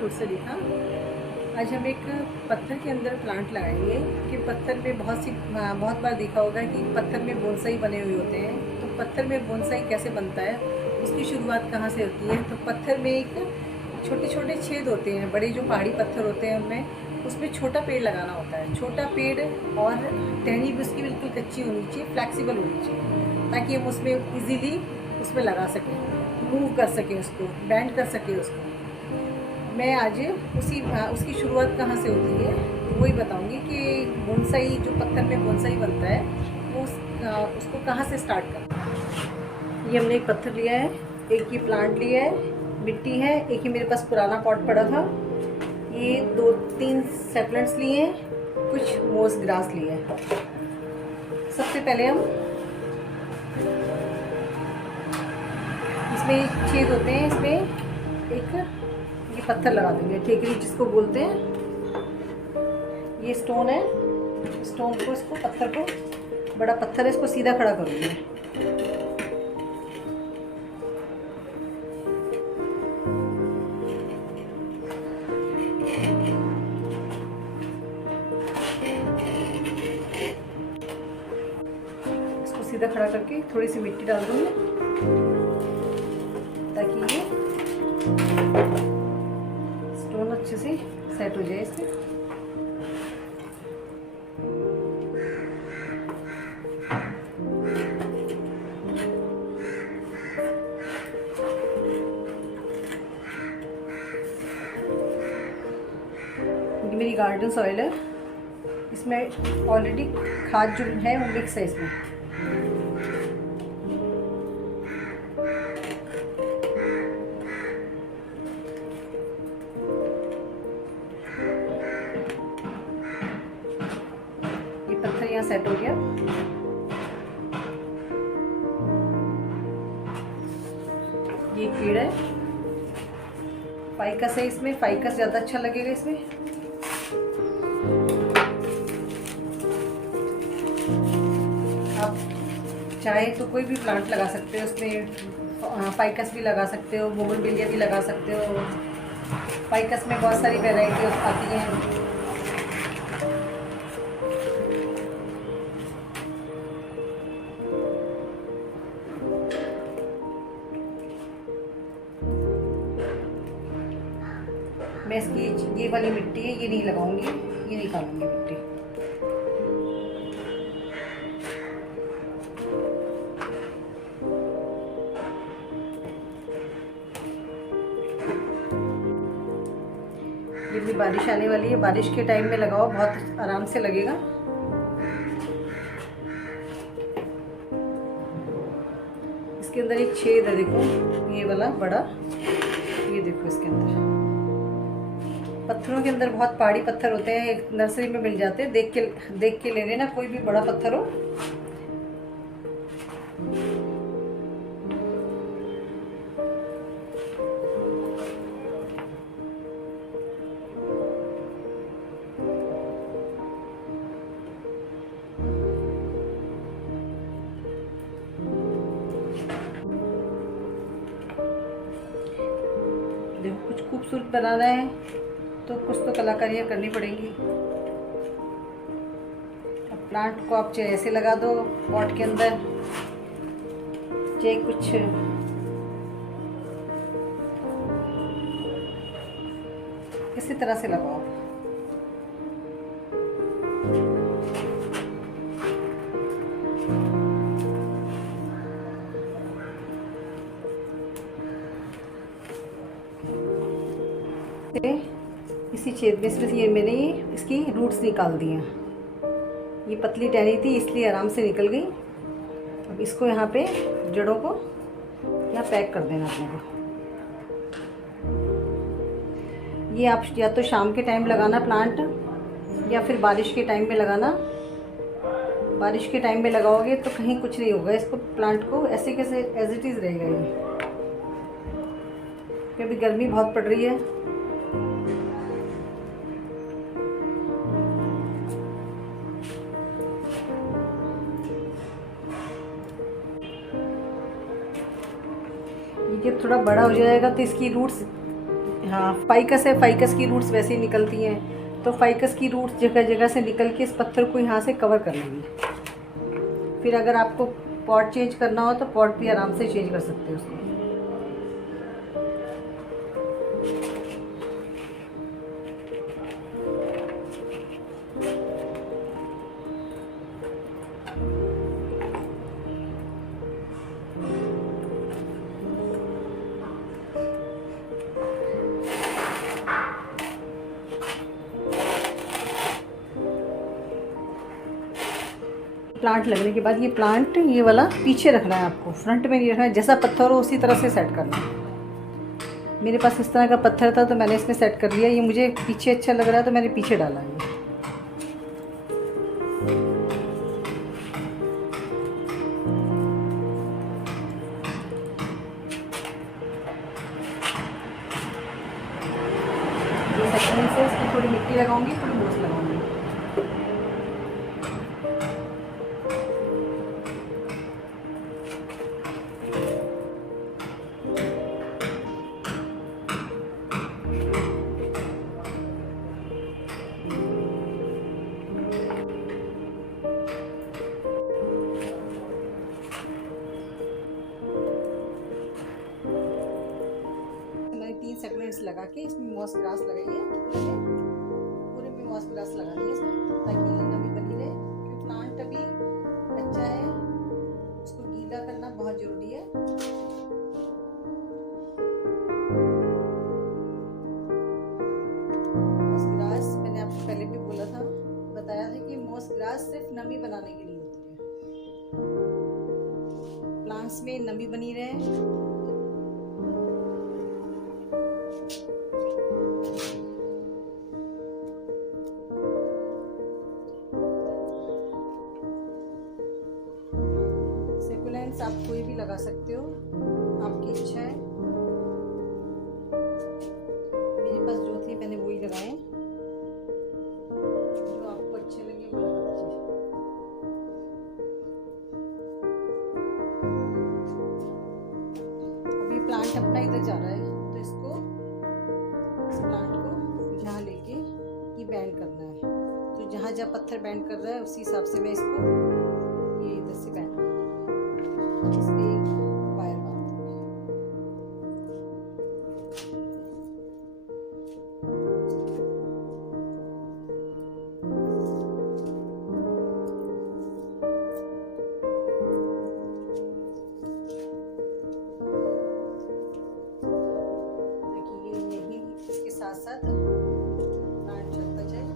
छोट से देखा। आज हम एक पत्थर के अंदर प्लांट लगाएंगे कि पत्थर में बहुत बार देखा होगा कि पत्थर में बोनसाई बने हुए होते हैं। तो पत्थर में बोनसाई कैसे बनता है, उसकी शुरुआत कहाँ से होती है। तो पत्थर में एक छोटे छोटे छेद होते हैं, बड़े जो पहाड़ी पत्थर होते हैं उनमें, उसमें छोटा पेड़ लगाना होता है। छोटा पेड़ और टहनी भी उसकी बिल्कुल कच्ची होनी चाहिए, फ्लैक्सिबल होनी चाहिए, ताकि हम उसमें इजीली उसमें लगा सकें, मूव कर सकें, उसको बैंड कर सकें उसको। मैं आज उसकी शुरुआत कहाँ से होती है वही बताऊंगी कि बोनसाई, जो पत्थर में बोनसाई बनता है वो उसको कहाँ से स्टार्ट करना है। ये हमने एक पत्थर लिया है, एक ये प्लांट लिया है, मिट्टी है, एक ही मेरे पास पुराना पॉट पड़ा था, ये 2-3 सेपलेंट्स लिए हैं, कुछ मोस ग्रास लिए हैं। सबसे पहले हम इसमें छेद होते हैं, इसमें एक ये पत्थर लगा देंगे, ठेकरी जिसको बोलते हैं। ये स्टोन है, स्टोन को, इसको पत्थर को, बड़ा पत्थर है, इसको सीधा खड़ा करूँगी। इसको सीधा खड़ा करके थोड़ी सी मिट्टी डाल दूँगी ताकि ये स्टोन अच्छे से सेट हो जाए इसमें। ये मेरी गार्डन सॉइल है, इसमें ऑलरेडी खाद जो है वो मिक्स है इसमें। ये पत्थर यहाँ सेट हो गया। ये पेड़ है, फाइकस है, इसमें फाइकस ज़्यादा अच्छा लगेगा इसमें। आप चाहे तो कोई भी प्लांट लगा सकते हो उसमें, फाइकस भी लगा सकते हो, बोगनविलिया भी लगा सकते हो। फाइकस में बहुत सारी वैरायटी आती हैं। मैं इसकी ये वाली मिट्टी है, ये नहीं लगाऊंगी, ये निकालूंगी मिट्टी। ये भी बारिश आने वाली है, बारिश के टाइम में लगाओ, बहुत आराम से लगेगा। इसके अंदर एक छेद है, देखो ये वाला बड़ा, ये देखो इसके अंदर। पत्थरों के अंदर बहुत पहाड़ी पत्थर होते हैं, एक नर्सरी में मिल जाते हैं, देख के ले लेना, कोई भी बड़ा पत्थर हो। देखो कुछ खूबसूरत बनाना है तो कुछ तो कलाकारियाँ करनी पड़ेंगी। अब प्लांट को आप चाहे ऐसे लगा दो पॉट के अंदर, चाहे कुछ इसी तरह से लगाओ। इसी छेद में सिर्फ ये मैंने इसकी रूट्स निकाल दी हैं। ये पतली टहनी थी इसलिए आराम से निकल गई। अब इसको यहाँ पे जड़ों को यहाँ पैक कर देना अपने को। ये आप या तो शाम के टाइम लगाना प्लांट, या फिर बारिश के टाइम में लगाना। बारिश के टाइम में लगाओगे तो कहीं कुछ नहीं होगा, इसको प्लांट को ऐसे कैसे एज इट इज़ रहेगा ये। अभी गर्मी बहुत पड़ रही है, ये जब थोड़ा बड़ा हो जाएगा तो इसकी रूट्स हाँ, फाइकस है, फाइकस की रूट्स वैसे ही निकलती हैं, तो फाइकस की रूट्स जगह जगह से निकल के इस पत्थर को यहाँ से कवर कर लेंगी। फिर अगर आपको पॉट चेंज करना हो तो पॉट भी आराम से चेंज कर सकते हो उसको। प्लांट लगने के बाद ये प्लांट ये वाला पीछे रखना है आपको, फ्रंट में नहीं रखना है। जैसा पत्थर हो उसी तरह से सेट करना है। मेरे पास इस तरह का पत्थर था तो मैंने इसमें सेट कर लिया। ये मुझे पीछे अच्छा लग रहा है तो मैंने पीछे डाला है। ये सेक्शन से इसकी थोड़ी मिट्टी लगाऊंगी, थोड़ी मोस लगाऊंगी। मैंने 3 सेगमेंट्स लगा के इसमें मॉस ग्रास लगाई है। पूरे में मॉस ग्रास लगानी है इसमें, ताकि नमी बनी रहे। क्योंकि प्लांट अभी कच्चा है, उसको गीला करना बहुत ज़रूरी है। मॉस ग्रास मैंने आपको पहले भी बताया था कि मॉस ग्रास सिर्फ नमी बनाने के लिए होती है। प्लांट्स में नमी बनी रहे। आप कोई भी लगा सकते हो, आपकी इच्छा है। मेरे पास जो थे मैंने वही लगाए, जो आपको अच्छे लगे वो लगा दीजिए। अभी प्लांट अपना इधर जा रहा है तो इसको, इस प्लांट को यहाँ लेके ये बैंड करना है। तो जहाँ जहाँ पत्थर बैंड कर रहा है उसी हिसाब से मैं इसको ये इधर से बैंड इसलिए वायर बांधूंगी। देखिए यही इसके साथ साथ प्लांट चलता जाए।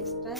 एक्स्ट्रा